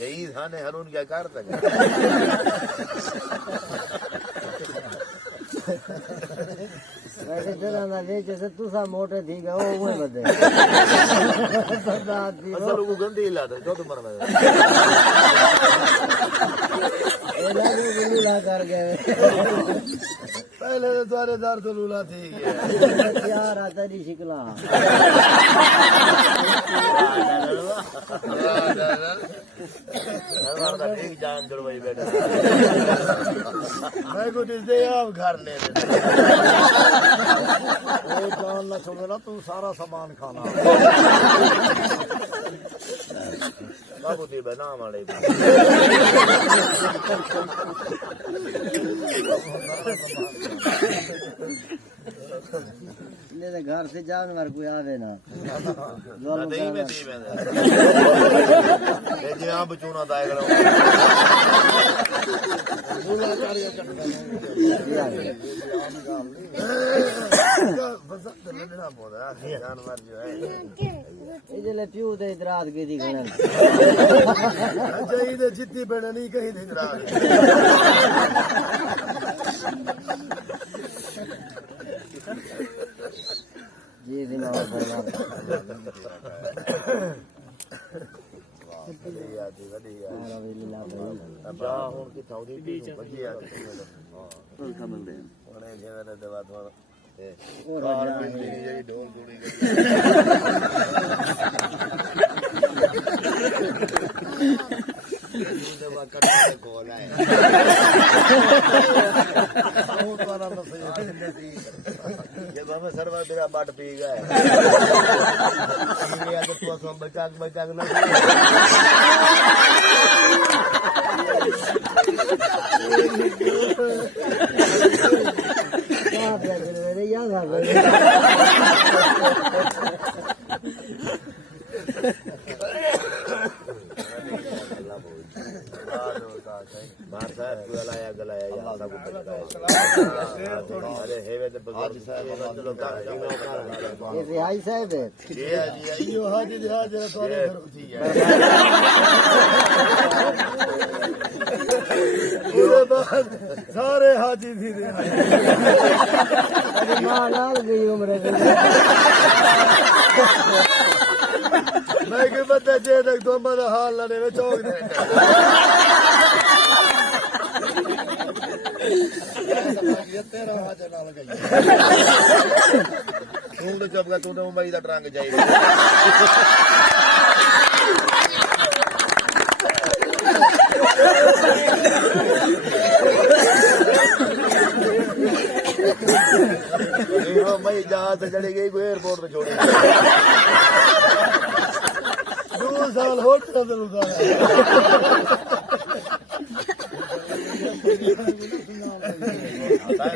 यही थाने हरून क्या कर तक वैसे जरा ना ले जैसे तू सा मोटे थी गए वो हुए बदे असल को गंदी लाता जो तुम मरना ए लगे गुला कर गए पहले तो तुम्हारे दार तो लूला थी यार आता नहीं शिकला एक जान जुड़वाई बैठा मैं कुछ दे आप घर ले जान ना छोड़े ना तू सारा सामान खाना बाबू दी बना वाले मेरे घर से जानवर कोई आवे ना नहीं मैं दी मैं जी आप चूना दाए करो जानवर जो है इधर प्यू दे रात के दी गणन चाहिए जितनी बड़े नहीं कहीं दिन रात जी दिन और बरबाद जा ਹੁਣ ਕਿ ਥੌੜੀ ਵਧੀਆ ਹਾਂ ਖਮਲ ਦੇ ਉਹਨੇ ਜਿਵੇਂ ਦੇ ਬਾਅਦ ਤੇ ਕਾਰ ਪਿੰਡੀ ਜਿਹੜੀ ਢੋਲ ਗੋੜੀ दवा करने को लाए बहुत बड़ा मसला है जब हमें सरवा तेरा बाट पी गए ये आज तो हम बचा ना क्या मेरे याद आ गए गलाया अरे हेवे ते बुजुर्ग ये रिहाई साहब है जी आइयो हाजी जरा तोरे घर उठी है पूरे बाद सारे हाजी थी मां लाल गई उम्र मैं के बता जे तक तो मेरा हाल लाने में चौक दे तेरा हाथ ना लगाई खून जब का तूने मुंबई दा ट्रंक जाई मैं जहाज से चली गई को एयरपोर्ट पे छोड़ी 2 साल होटल में रुका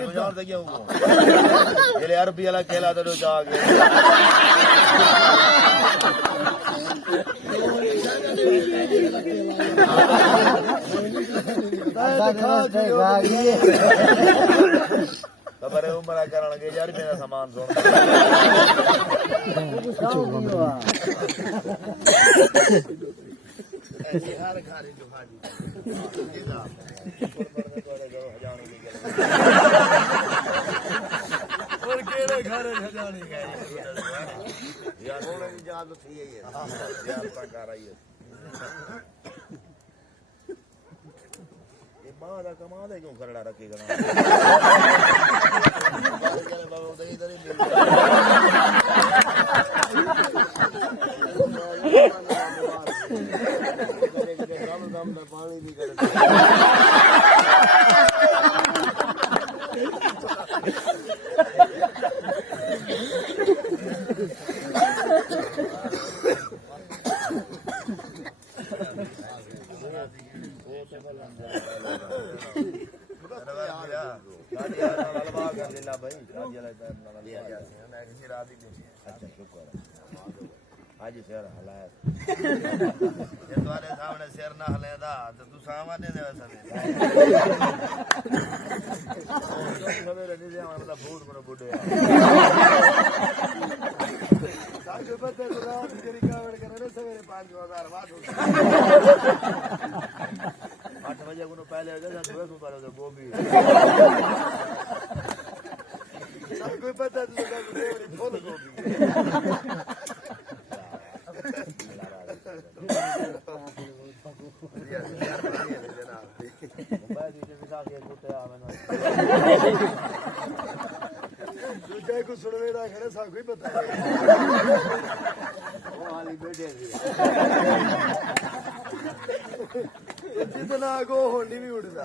गुजार से क्या हुआ ये अरबी वाला खेला तो जाके खबर है उमरा करने लगे यार मेरा सामान सुन ऐसे हर खाने जो खाजी और केड़े घरे खजानी गए यार होने की जात थी है यार तक आ रही है ये मां दा कमा दे क्यों खरड़ा रखेगा ना बाबू दे इधर ही मिल पानी भी कर हाजी शेर हलाया ये तुम्हारे सामने शेर ना हलेदा तो तू सामान्य दे वैसा नहीं सवेरे नहीं दे मतलब भूत बड़े बुढ़े सागे पता तो रात तेरी कावड़ करे सवेरे 5000 बात हो 8 बजे को पहले हो जाए सुबह को पर गोभी सागे पता तो गोभी फूल गोभी दूसरे को सुनने का खरे सब कोई पता है वो हाली बैठे जितना को होनी भी उड़दा